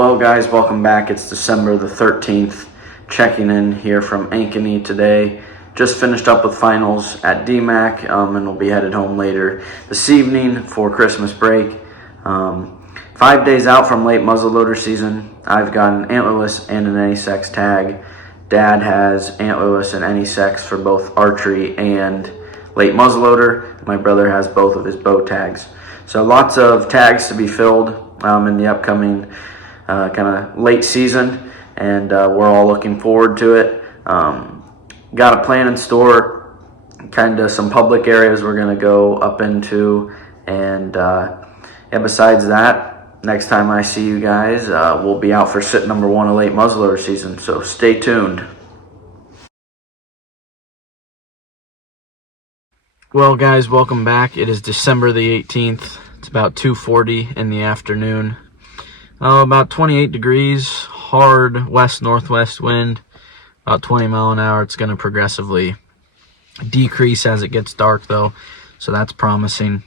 Well, guys, welcome back. It's December the 13th. Checking in here from Ankeny today. Just finished up with finals at DMAC, and we'll be headed home later this evening for Christmas break. 5 days out from late muzzleloader season. I've got an antlerless and an any sex tag. Dad has antlerless and any sex for both archery and late muzzleloader. My brother has both of his bow tags. So lots of tags to be filled in the upcoming kind of late season, and we're all looking forward to it. Got a plan in store, kind of some public areas we're going to go up into, and besides that, next time I see you guys, we'll be out for sit number 1 of late muzzleloader season, so stay tuned. Well, guys, welcome back. It is December the 18th. It's about 2:40 in the afternoon. About 28 degrees, hard west-northwest wind, about 20 mile an hour. It's going to progressively decrease as it gets dark, though, so that's promising.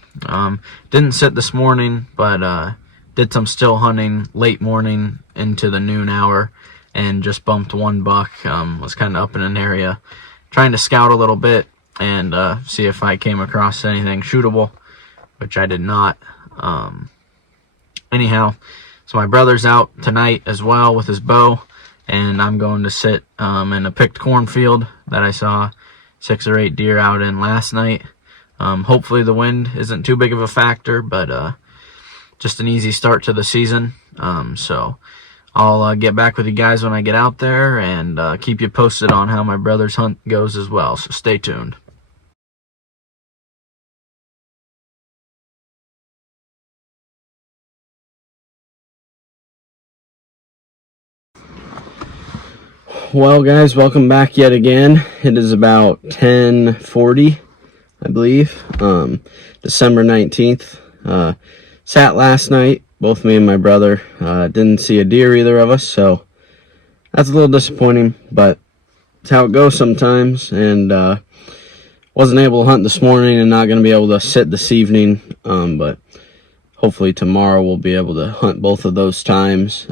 Didn't sit this morning, but did some still hunting late morning into the noon hour and just bumped one buck. Was kind of up in an area trying to scout a little bit and see if I came across anything shootable, which I did not. Anyhow, so my brother's out tonight as well with his bow, and I'm going to sit in a picked cornfield that I saw 6 or 8 deer out in last night. Hopefully the wind isn't too big of a factor, but just an easy start to the season. So I'll get back with you guys when I get out there and keep you posted on how my brother's hunt goes as well, so stay tuned. Well, guys, welcome back yet again. It is about 10:40, I believe, December 19th. Sat last night, both me and my brother. Didn't see a deer, either of us, so that's a little disappointing, but it's how it goes sometimes, and wasn't able to hunt this morning and not going to be able to sit this evening, but hopefully tomorrow we'll be able to hunt both of those times.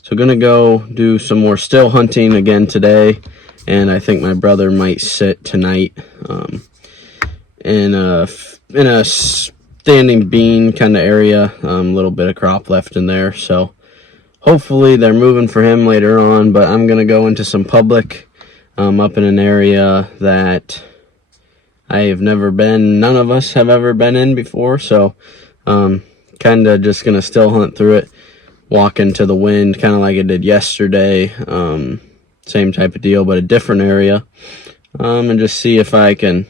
So going to go do some more still hunting again today, and I think my brother might sit tonight in a standing bean kind of area, a little bit of crop left in there, so hopefully they're moving for him later on. But I'm going to go into some public up in an area that I have never been, none of us have ever been in before, so kind of just going to still hunt through it, walk into the wind, kind of like I did yesterday. Same type of deal, but a different area, and just see if I can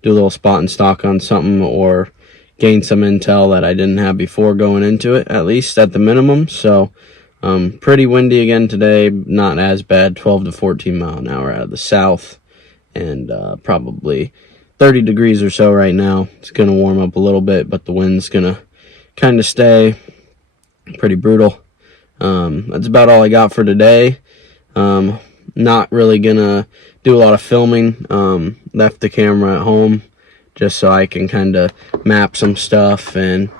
do a little spot and stock on something or gain some intel that I didn't have before going into it, at least at the minimum. So pretty windy again today, not as bad, 12 to 14 mile an hour out of the south, and probably 30 degrees or so right now. It's going to warm up a little bit, but the wind's going to kind of stay pretty brutal. That's about all I got for today. Not really gonna do a lot of filming. Left the camera at home just so I can kind of map some stuff and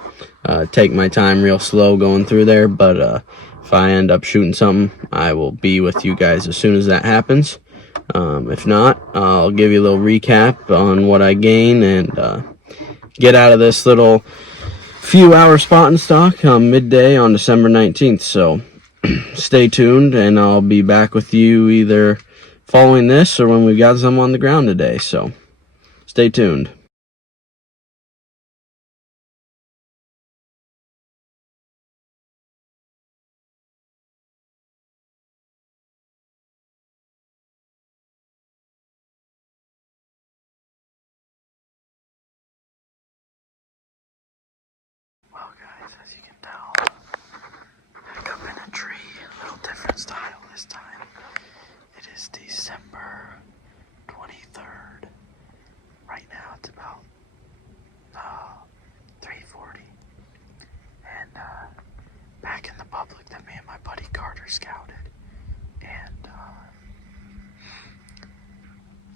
take my time real slow going through there, but if I end up shooting something, I will be with you guys as soon as that happens. If not, I'll give you a little recap on what I gain and get out of this little few hour spot and stock midday on December 19th. So stay tuned, and I'll be back with you either following this or when we've got some on the ground today. So stay tuned. Well, guys, as you can tell, back up in a tree, a little different style this time. It is December 23rd. Right now it's about 3:40, and back in the public that me and my buddy Carter scouted, and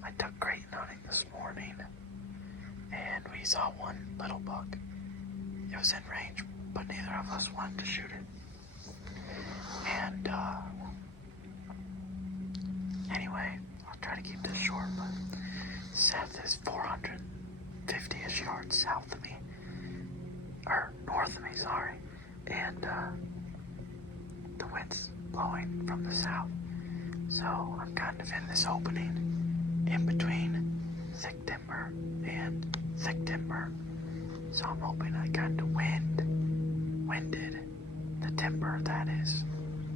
I took great hunting this morning, and we saw one little buck. It was in range, but neither of us wanted to shoot it. And anyway, I'll try to keep this short, but Seth is 450-ish yards south of me, or north of me, sorry, and the wind's blowing from the south, so I'm kind of in this opening in between thick timber and thick timber, so I'm hoping I kind of winded the timber that is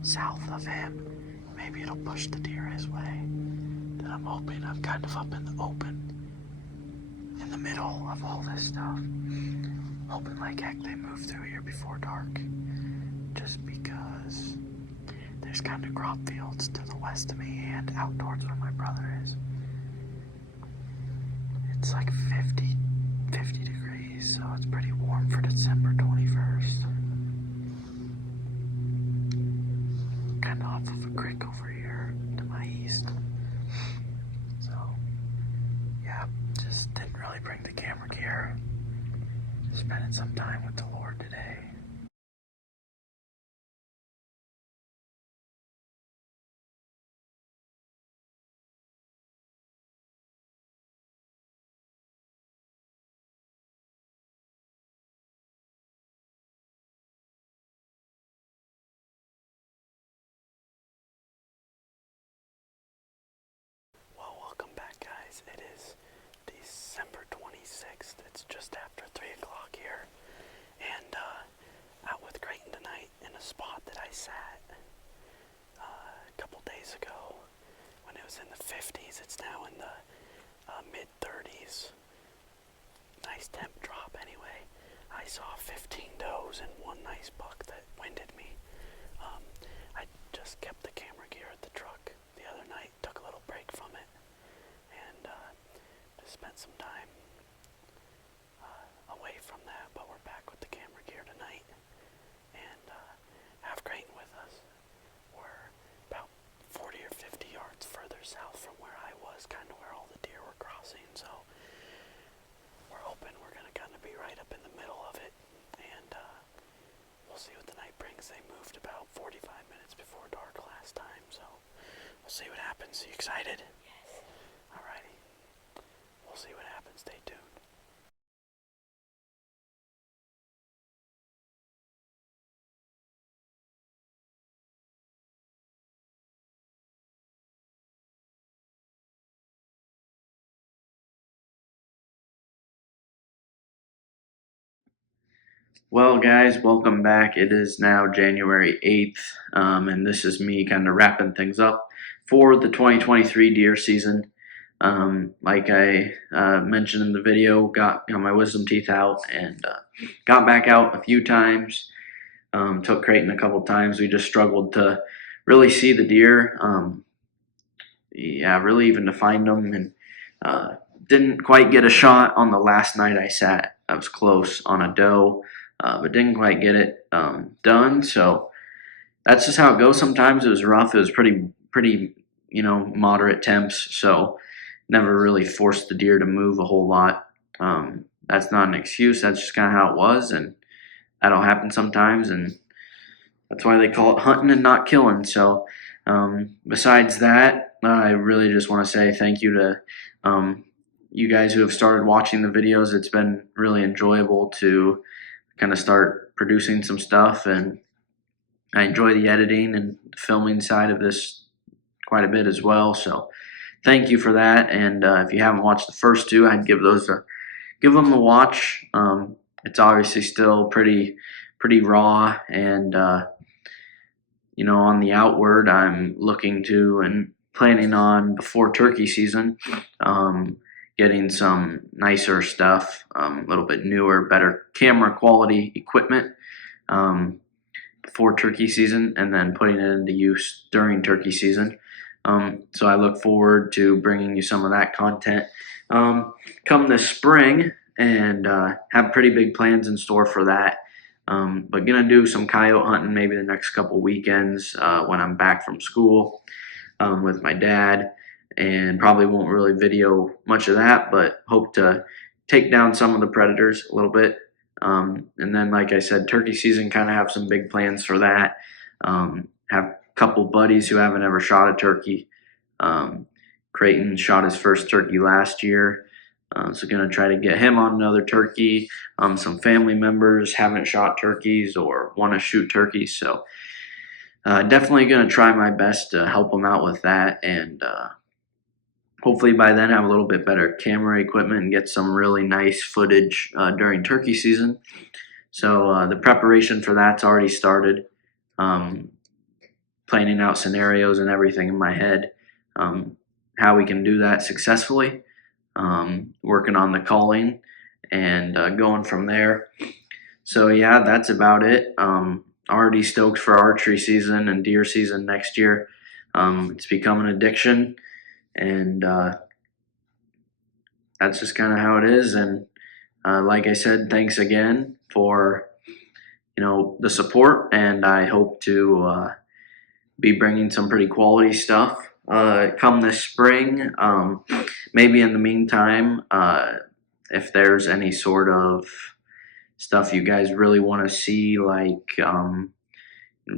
south of him. Maybe it'll push the deer his way. Then I'm hoping I'm kind of up in the open, in the middle of all this stuff. Hoping like heck they move through here before dark. Just because there's kind of crop fields to the west of me and out towards where my brother is. It's like 50 degrees, so it's pretty warm for December 21st. Kind of off of a creek over here to my east. So, yeah, just didn't really bring the camera gear. Spending some time with the Lord today. Well, welcome back, guys. It is December 26th. It's just after 3 o'clock here. And out with Creighton tonight in a spot that I sat a couple days ago when it was in the 50s. It's now in the mid-30s. Nice temp drop anyway. I saw 15 does and one nice buck that winded me. I just kept the camera gear at the truck the other night, took a little break from it, and just spent some time away from that, but we're back with the camera gear tonight, and have Creighton with us. We're about 40 or 50 yards further south from where I was, kind of where all the deer were crossing, so we're hoping we're going to kind of be right up in the middle of it, and we'll see what the night brings. They moved about 45 minutes before dark last time, so we'll see what happens. Are you excited? Yes. Alrighty. We'll see what happens. Stay tuned. Well, guys, welcome back. It is now January 8th, and this is me kind of wrapping things up for the 2023 deer season. Like I mentioned in the video, got my wisdom teeth out and got back out a few times. Took Creighton a couple times. We just struggled to really see the deer. Yeah, really even to find them, and didn't quite get a shot on the last night I sat. I was close on a doe, but didn't quite get it done. So that's just how it goes. Sometimes it was rough. It was pretty, moderate temps. So never really forced the deer to move a whole lot. That's not an excuse. That's just kind of how it was, and that'll happen sometimes. And that's why they call it hunting and not killing. So besides that, I really just want to say thank you to you guys who have started watching the videos. It's been really enjoyable to kind of start producing some stuff, and I enjoy the editing and filming side of this quite a bit as well. So thank you for that. And if you haven't watched the first two, I'd give them a watch. It's obviously still pretty raw, and on the outward, I'm looking to and planning on before turkey season, getting some nicer stuff, a little bit newer, better camera quality equipment before turkey season, and then putting it into use during turkey season. So I look forward to bringing you some of that content come this spring, and have pretty big plans in store for that. But gonna do some coyote hunting maybe the next couple weekends when I'm back from school with my dad, and probably won't really video much of that, but hope to take down some of the predators a little bit. And then, like I said, turkey season, kind of have some big plans for that. Have a couple buddies who haven't ever shot a turkey. Creighton shot his first turkey last year, so going to try to get him on another turkey. Some family members haven't shot turkeys or want to shoot turkeys, so definitely going to try my best to help them out with that, and hopefully by then have a little bit better camera equipment and get some really nice footage during turkey season. So the preparation for that's already started. Planning out scenarios and everything in my head, how we can do that successfully, working on the calling and going from there. So yeah, that's about it. Already stoked for archery season and deer season next year. It's become an addiction, and that's just kind of how it is. And like I said, thanks again for the support, and I hope to be bringing some pretty quality stuff come this spring. Maybe in the meantime, if there's any sort of stuff you guys really want to see, like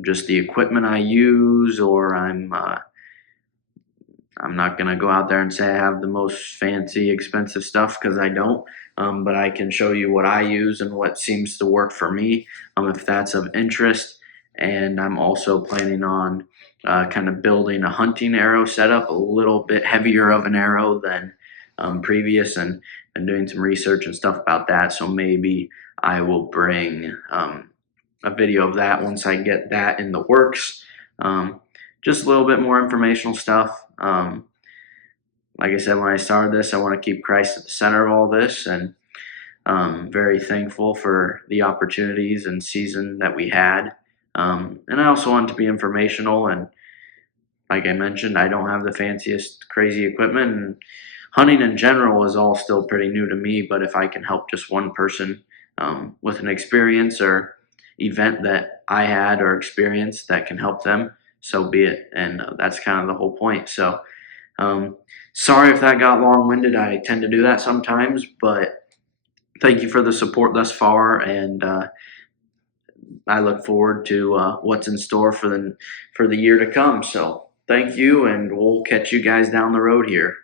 just the equipment I use, or I'm not gonna go out there and say I have the most fancy, expensive stuff, because I don't. But I can show you what I use and what seems to work for me, if that's of interest. And I'm also planning on kind of building a hunting arrow setup, a little bit heavier of an arrow than previous, and doing some research and stuff about that. So maybe I will bring a video of that once I get that in the works. Just a little bit more informational stuff. Like I said, when I started this, I want to keep Christ at the center of all this, and very thankful for the opportunities and season that we had. And I also want to be informational, and like I mentioned, I don't have the fanciest crazy equipment, and hunting in general is all still pretty new to me. But if I can help just one person with an experience or event that I had or experienced that can help them, so be it. And that's kind of the whole point. So sorry if that got long-winded. I tend to do that sometimes, but thank you for the support thus far, and I look forward to what's in store for the year to come. So thank you, and we'll catch you guys down the road here.